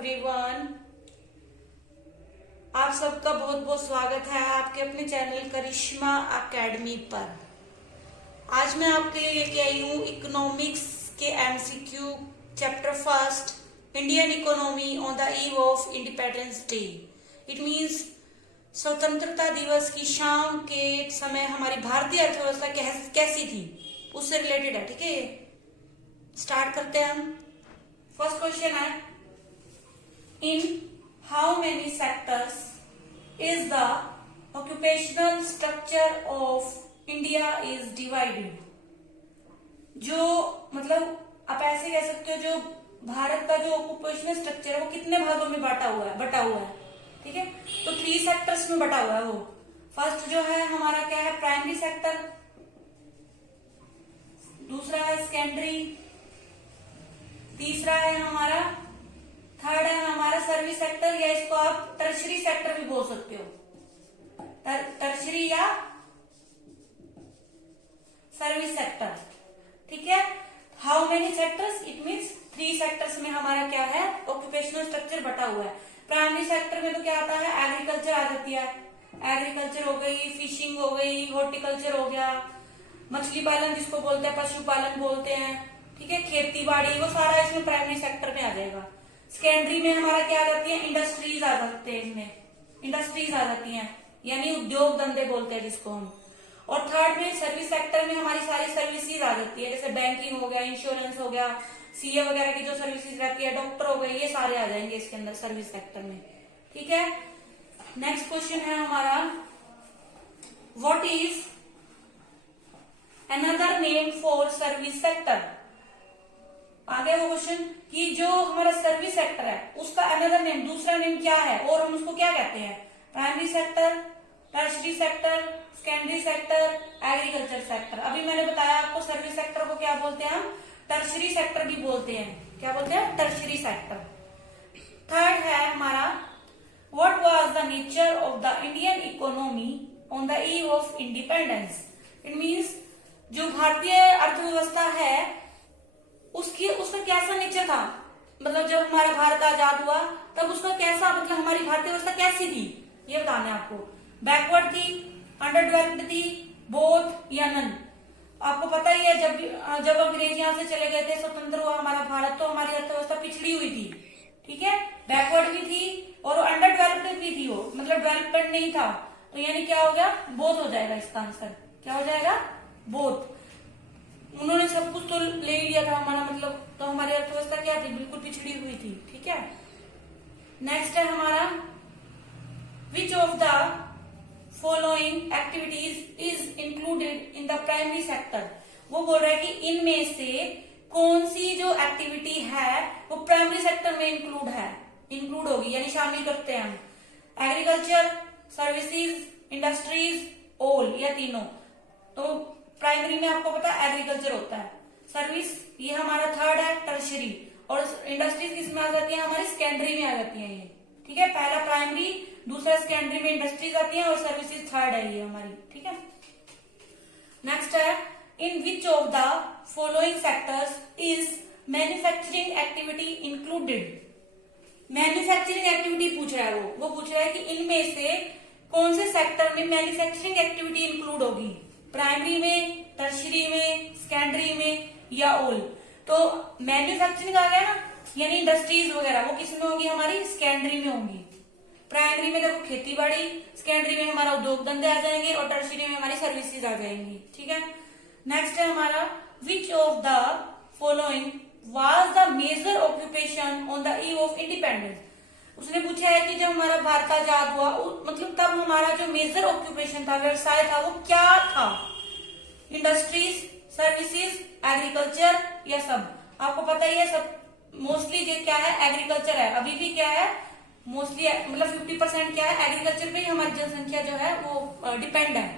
Everyone, आप सबका बहुत बहुत स्वागत है आपके अपने चैनल करिश्मा एकेडमी पर। आज मैं आपके लिए लेके आई हूँ इकोनॉमिक्स के MCQ chapter first, Indian economy on the eve of independence day. It means स्वतंत्रता दिवस की शाम के समय हमारी भारतीय अर्थव्यवस्था कैसी थी, उससे रिलेटेड है। ठीक है, स्टार्ट करते हैं हम। फर्स्ट क्वेश्चन है, in how many sectors is the occupational structure of India is divided. जो मतलब आप ऐसे कह सकते हो, जो भारत का जो ऑक्यूपेशनल स्ट्रक्चर है वो कितने भागों में बटा हुआ है। ठीक है, तो 3 सेक्टर्स में बटा हुआ है वो। फर्स्ट जो है हमारा क्या है, प्राइमरी सेक्टर, दूसरा है सेकेंडरी, तीसरा है हमारा, थर्ड है हमारा सर्विस सेक्टर, या इसको आप टर्शरी सेक्टर भी बोल सकते हो, टर्शरी या सर्विस सेक्टर। ठीक है, how many sectors, it means 3 sectors में हमारा क्या है, ऑक्यूपेशनल स्ट्रक्चर बटा हुआ है। प्राइमरी सेक्टर में तो क्या आता है, एग्रीकल्चर आ जाती है, एग्रीकल्चर हो गई, फिशिंग हो गई, हॉर्टिकल्चर हो गया, मछली पालन जिसको बोलते हैं, पशुपालन बोलते हैं। ठीक है, खेती बाड़ी, वो सारा इसमें प्राइमरी सेक्टर में आ जाएगा। सेकेंडरी में हमारा क्या आ जाती है, इंडस्ट्रीज आ जाते हैं, इसमें इंडस्ट्रीज आ जाती हैं, यानी उद्योग धंधे बोलते हैं जिसको हम। और थर्ड में सर्विस सेक्टर में हमारी सारी सर्विसेज आ जाती है, जैसे बैंकिंग हो गया, इंश्योरेंस हो गया, सीए वगैरह की जो सर्विसेज रहती है, डॉक्टर हो गए, ये सारे आ जाएंगे इसके अंदर सर्विस सेक्टर में। ठीक है, नेक्स्ट क्वेश्चन है हमारा, what is another name for service sector. आगे वो क्वेश्चन कि जो हमारा सर्विस सेक्टर है उसका अनदर नेम, दूसरा नेम क्या है, और हम उसको क्या कहते हैं, primary sector, tertiary sector, secondary sector, agriculture sector. अभी मैंने बताया आपको सर्विस सेक्टर को क्या बोलते हैं हम, टर्शरी सेक्टर भी बोलते हैं। क्या बोलते हैं, टर्शरी सेक्टर। थर्ड है हमारा, what was the nature of the Indian economy on the eve of independence. It means जो भारतीय अर्थव्यवस्था है उसका कैसा नेचर था, मतलब जब हमारा भारत आजाद हुआ तब उसका कैसा, मतलब हमारी भारतीय व्यवस्था कैसी थी, ये बताना है आपको। बैकवर्ड थी, अंडर डेवलप्ड थी, बोथ या नन। आपको पता ही है, जब अंग्रेज यहाँ से चले गए थे, स्वतंत्र हुआ हमारा भारत, तो हमारी अर्थव्यवस्था पिछड़ी हुई थी। ठीक है, बैकवर्ड भी थी और अंडर डेवलप्ड भी थी, वो मतलब डेवलपमेंट नहीं था, तो यानी क्या हो गया, बोथ हो जाएगा इसका आंसर। क्या हो जाएगा, बोथ। उन्होंने सब कुछ तो ले लिया था हमारा, मतलब तो हमारी अर्थव्यवस्था क्या थी, बिल्कुल पिछड़ी हुई थी। ठीक है, नेक्स्ट है हमारा, which of the following activities is included in the primary sector. वो बोल रहा है कि इनमें से कौन सी जो एक्टिविटी है वो प्राइमरी सेक्टर में इंक्लूड होगी, यानी शामिल करते हैं हम। एग्रीकल्चर, सर्विसेज, इंडस्ट्रीज, ऑल, या तीनों। तो प्राइमरी में आपको पता है एग्रीकल्चर होता है, सर्विस ये हमारा थर्ड है, टर्शरी, और इंडस्ट्रीज किसमें आ जाती है, हमारी सेकेंडरी में आ जाती है ये। ठीक है, पहला प्राइमरी, दूसरा सेकेंडरी में इंडस्ट्रीज आती है, और सर्विसेज थर्ड है ये हमारी। ठीक है, नेक्स्ट है, in which of the following sectors is manufacturing activity included. Manufacturing activity पूछ रहा है, वो पूछ रहा है कि इनमें से कौन से सेक्टर में मैन्युफैक्चरिंग एक्टिविटी इंक्लूड होगी, प्राइमरी में, टर्शरी में, सेकेंडरी में, या ऑल। तो मैन्युफैक्चरिंग आ गया ना, यानी इंडस्ट्रीज वगैरह, वो किसमें होंगी, हमारी सेकेंडरी में होंगी। प्राइमरी में देखो खेती बाड़ी, सेकेंडरी में हमारा उद्योग धंधे आ जाएंगे, और टर्शरी में हमारी सर्विसेज आ जाएंगी। ठीक है, नेक्स्ट है हमारा, which of the following was the major occupation on the eve of independence. उसने पूछा है कि जब हमारा भारत आजाद हुआ, मतलब तब हमारा जो मेजर ऑक्यूपेशन था, व्यवसाय था, वो क्या था, इंडस्ट्रीज, सर्विसेज, एग्रीकल्चर, या सब। आपको पता ही है, सब मोस्टली जो क्या है, एग्रीकल्चर है। अभी भी क्या है, मोस्टली मतलब 50% क्या है, एग्रीकल्चर पे ही हमारी जनसंख्या जो है वो डिपेंड है।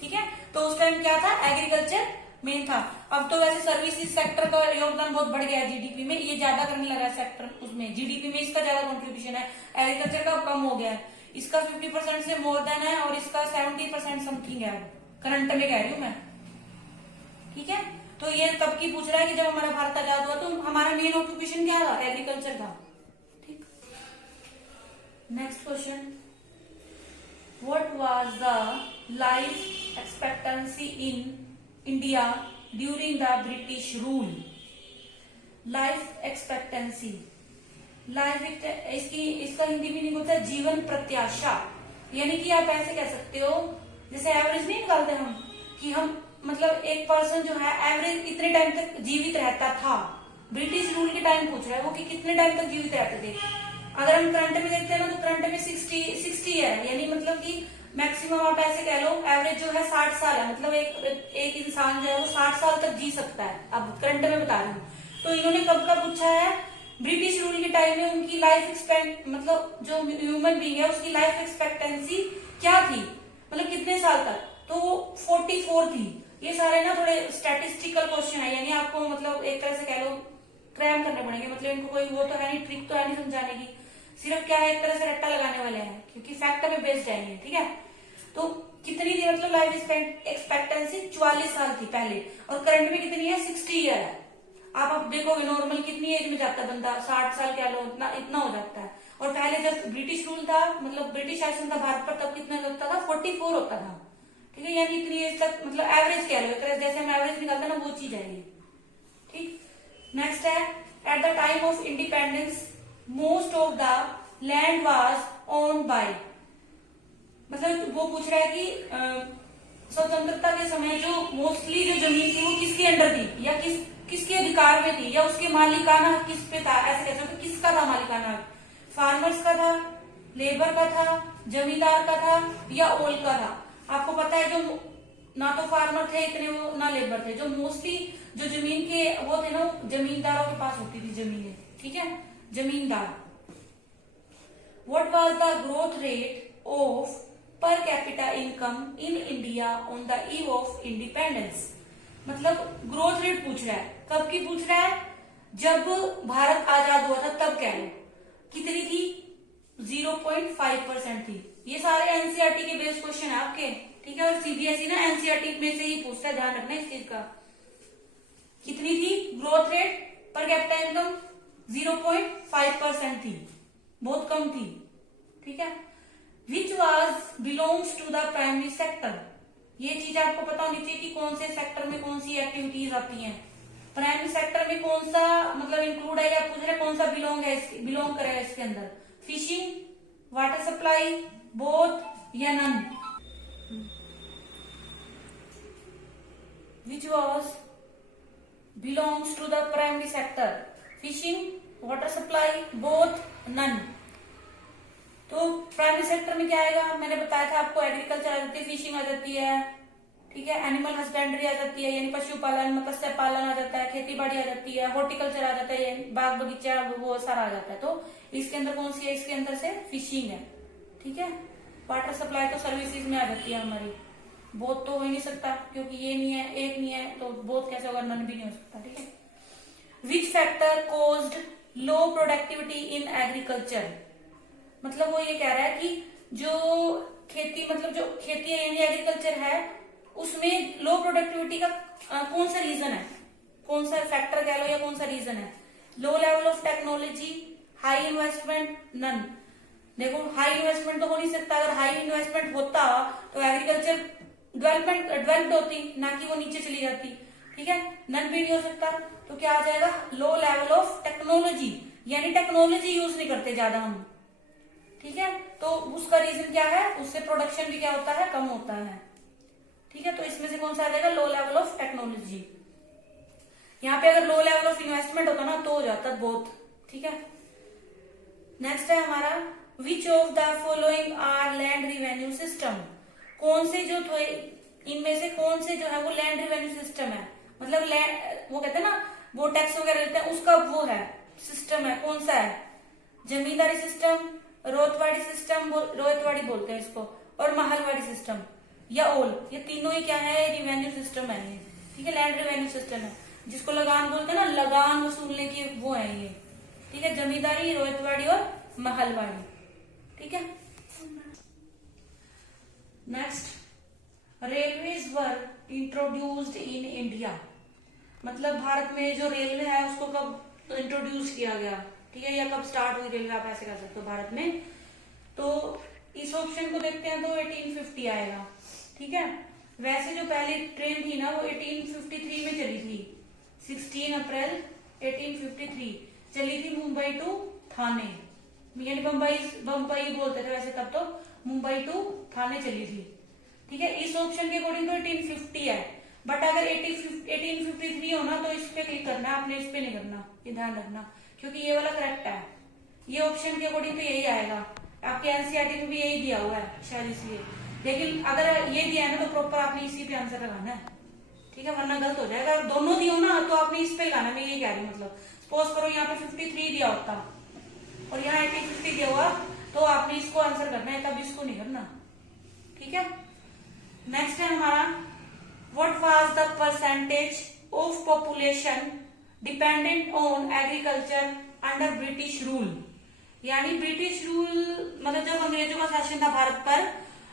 ठीक है, तो उस टाइम क्या था, एग्रीकल्चर मेन था। अब तो वैसे सर्विसेज सेक्टर का योगदान बहुत बढ़ गया है जीडीपी में, ये ज्यादा करने लगा है सेक्टर, उसमें जीडीपी में इसका ज्यादा कंट्रीब्यूशन है। एग्रीकल्चर का कम हो गया है, इसका 50% से मोर देन है, और इसका 70% समथिंग है, करंट में कह रही हूं मैं। ठीक है, तो ये तब की पूछ रहा है कि जब हमारा भारत आजाद हुआ तो हमारा मेन ऑक्यूपेशन क्या था, एग्रीकल्चर था। ठीक, next question, what was the life expectancy in India during the British rule? Life expectancy, life इसका हिंदी मीनिंग होता है जीवन प्रत्याशा। यानी कि आप ऐसे कह सकते हो, जैसे एवरेज नहीं निकालते हम, कि हम मतलब एक पर्सन जो है एवरेज इतने टाइम तक जीवित रहता था। ब्रिटिश रूल के टाइम पूछ रहा है वो कि कितने टाइम तक जीवित रहते थे। अगर हम करंट में देखते हैं ना, तो करंट में 60 है, यानी मतलब कि मैक्सिमम आप ऐसे कह लो एवरेज जो है 60 साल है। मतलब एक इंसान जो है वो 60 साल तक जी सकता है। अब करंट में बता रही हूँ। तो इन्होंने कब का पूछा है? ब्रिटिश रूल के टाइम में उनकी लाइफ एक्सपेक्ट मतलब जो ह्यूमन बीइंग है उसकी लाइफ एक्सपेक्टेंसी क्या थी, मतलब कितने साल तक? तो वो 44 थी। ये सारे ना थोड़े स्टैटिस्टिकल क्वेश्चन है, यानी आपको मतलब एक तरह से कह लो क्रैम करने पड़ेंगे। मतलब इनको कोई वो तो है नहीं, ट्रिक तो है नहीं समझाने की, सिर्फ क्या है एक तरह से रट्टा लगाने वाले हैं, क्योंकि फैक्ट पे बेस्ड है ये। ठीक है, तो कितनी थी मतलब लाइफ एक्सपेक्टेंसी? 44 साल थी पहले, और करंट में कितनी है? 60 ईयर है। आप अब देखोगे नॉर्मल कितनी एज में जाता है बंदा, 60 साल कह लो, इतना हो जाता है। और पहले जब ब्रिटिश रूल था, मतलब ब्रिटिश शासन था भारत पर, तब कितना होता था? 44 होता था। ठीक है, यानी इतनी एज तक, मतलब एवरेज कह लो, जैसे हम एवरेज निकालते हैं ना, वो चीज है ये। ठीक, नेक्स्ट है, at the time of independence most of the land was owned by, मतलब वो पूछ रहा है कि स्वतंत्रता के समय जो मोस्टली जो जमीन थी वो किसके अंडर थी, या किसके अधिकार में थी, या उसके मालिकाना हक किस पे था? ऐसे कह सकते, किसका था मालिकाना हक? फार्मर्स का था, लेबर का था, जमींदार का था, या ओल का था? आपको पता है जो ना तो फार्मर थे इतने, वो ना लेबर थे। जो मोस्टली जो जमीन के वो थे ना, जमींदारों के पास होती थी जमीनें। ठीक है, जमींदार। What was the growth rate of पर capita income in India on the eve of independence? मतलब ग्रोथ रेट पूछ रहा है, कब की पूछ रहा है? जब भारत आजाद हुआ था तब कह लो। कितनी थी? 0.5% थी। ये सारे एनसीईआरटी के बेस्ड क्वेश्चन है आपके। ठीक है, और सीबीएसई ना एनसीईआरटी में से ही पूछता है, ध्यान रखना इस चीज का। कितनी थी growth rate per capita income? 0.5% थी, बहुत कम थी। ठीक है, which was belongs to the primary sector? ये चीज आपको पता होनी चाहिए कि कौन से सेक्टर में कौन सी एक्टिविटीज आती हैं। प्राइमरी सेक्टर में कौन सा मतलब इंक्लूड है, या पूछ रहे कौन सा बिलोंग करेगा इसके अंदर? फिशिंग, वाटर सप्लाई, बोथ या none? Which was belongs to the primary sector? Fishing, water supply, both, none? तो प्राइमरी सेक्टर में क्या आएगा? मैंने बताया था आपको, एग्रीकल्चर आ जाती है, फिशिंग आ जाती है, ठीक है, एनिमल हस्बेंड्री आ जाती है, यानी पशुपालन, मत्स्य पालन आ जाता है, खेती बाड़ी आ जाती है, हॉर्टिकल्चर आ जाता है, बाग बगीचा वो सारा आ जाता है। तो इसके अंदर कौन सी है? इसके अंदर से फिशिंग है। ठीक है, वाटर सप्लाई तो सर्विसेज में आ जाती है हमारी। बोथ तो हो ही नहीं सकता, क्योंकि ये नहीं है, एक नहीं है, तो बोथ कैसे होगा? नन भी नहीं हो सकता। ठीक है, which factor caused low productivity in agriculture? मतलब वो ये कह रहा है कि जो खेती मतलब जो खेती है यानी एग्रीकल्चर है, उसमें लो प्रोडक्टिविटी का कौन सा रीजन है? कौन सा फैक्टर कह लो, या कौन सा रीजन है? Low level of technology, high investment, none? देखो हाई इन्वेस्टमेंट तो हो नहीं सकता। अगर हाई इन्वेस्टमेंट होता तो एग्रीकल्चर डेवलप्ड होती, ना कि वो नीचे चली जाती। ठीक है, नन भी नहीं हो सकता। तो क्या आ जाएगा? लो लेवल ऑफ टेक्नोलॉजी, यानी टेक्नोलॉजी यूज नहीं करते ज्यादा हम। ठीक है, तो उसका रीजन क्या है? उससे प्रोडक्शन भी क्या होता है? कम होता है। ठीक है, तो इसमें से कौन सा आ जाएगा? लो लेवल ऑफ टेक्नोलॉजी। यहाँ पे अगर लो लेवल ऑफ इन्वेस्टमेंट होता ना तो हो जाता बोथ। ठीक है, नेक्स्ट है हमारा, which of the following are land revenue system? कौन से जो थे इनमें से कौन से जो है वो लैंड रिवेन्यू सिस्टम है? मतलब लैंड वो कहते हैं ना, वो टैक्स वगैरह लेते हैं, उसका वो है सिस्टम है, कौन सा है? जमींदारी सिस्टम, रोतवाड़ी सिस्टम, रोतवाड़ी बोलते हैं इसको, और महलवाड़ी सिस्टम, या ओल? ये तीनों ही क्या है? रिवेन्यू सिस्टम है ये। ठीक है, लैंड रिवेन्यू सिस्टम है, जिसको लगान बोलते हैं ना, लगान वसूलने की वो है ये। ठीक है, जमींदारी, रोतवाड़ी और महलवाड़ी। ठीक है, next, railways were introduced in India? मतलब भारत में जो रेलवे है उसको कब इंट्रोड्यूस किया गया? ठीक है, या कब स्टार्ट हुई रेलवे, आप ऐसे कर सकते हो भारत में। तो इस ऑप्शन को देखते हैं तो 1850 आएगा। ठीक है, वैसे जो पहली ट्रेन थी ना वो 1853 में चली थी, 16 अप्रैल 1853 चली थी मुंबई टू थाने, यानी बम्बई बोलते थे वैसे तब, तो मुंबई टू थाने चली थी। ठीक है, इस ऑप्शन के अकॉर्डिंग तो 1850 है, बट अगर 1853 हो ना तो इस पे क्लिक करना है, आपने इस पे नहीं करना, ये ध्यान रखना, क्योंकि ये वाला करेक्ट है। ये ऑप्शन के अकॉर्डिंग तो यही आएगा, आपके एनसीईआरटी में भी यही दिया हुआ है शायद इसलिए, लेकिन अगर ये दिया है ना तो प्रॉपर आपने इसी पे आंसर लगाना है। ठीक है, वरना गलत हो जाएगा। अगर दोनों दियो ना तो आपने इस पे लगाना, मैं ये कह रही हूँ। मतलब सपोज करो यहाँ पे 53 दिया होता और यहाँ 1850 दिया हुआ, तो आपने इसको आंसर करना है, तब इसको नहीं करना। ठीक है, नेक्स्ट है हमारा, what was the percentage of population dependent on agriculture under British rule. यानी ब्रिटिश रूल मतलब जब अंग्रेजों का शासन था भारत पर,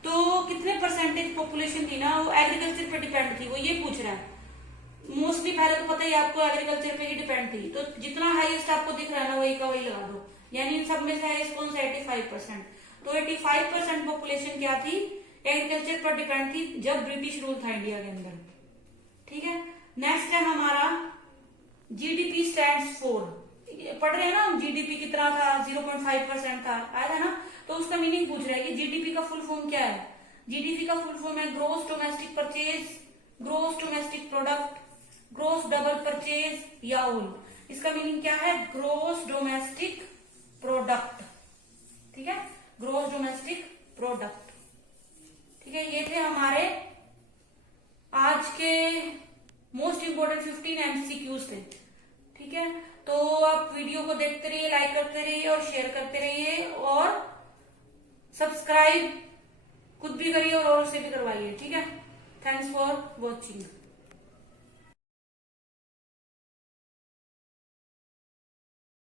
तो कितने परसेंटेज पॉपुलेशन थी ना वो एग्रीकल्चर पे डिपेंड थी, वो ये पूछ रहा है। मोस्टली पहले तो पता ही आपको एग्रीकल्चर पे ही डिपेंड थी, तो जितना हाईएस्ट आपको दिख रहा है ना वही का वही लगा दो, यानी इन सब में से हाईएस्ट कौन सा 85%, तो 85% पॉपुलेशन क्या थी, एग्रीकल्चर पर डिपेंड थी जब ब्रिटिश रूल था इंडिया के अंदर। ठीक है, नेक्स्ट है हमारा जीडीपी स्टैंड्स फॉर, पढ़ रहे हैं ना हम, जीडीपी कितना था, 0.5% था, आया था ना, तो उसका मीनिंग पूछ रहा है कि जीडीपी का फुल फॉर्म क्या है। जीडीपी का फुल फॉर्म है gross domestic purchase, gross domestic product, gross double purchase या ऑल। इसका मीनिंग क्या है, ग्रोस डोमेस्टिक प्रोडक्ट। ठीक है, ग्रोस डोमेस्टिक प्रोडक्ट। ठीक है, ये थे हमारे आज के मोस्ट इंपोर्टेंट 15 एमसीक्यूज थे। ठीक है, तो आप वीडियो को देखते रहिए, लाइक करते रहिए और शेयर करते रहिए, और सब्सक्राइब खुद भी करिए और औरों से भी करवाइए। ठीक है, थैंक्स फॉर वॉचिंग।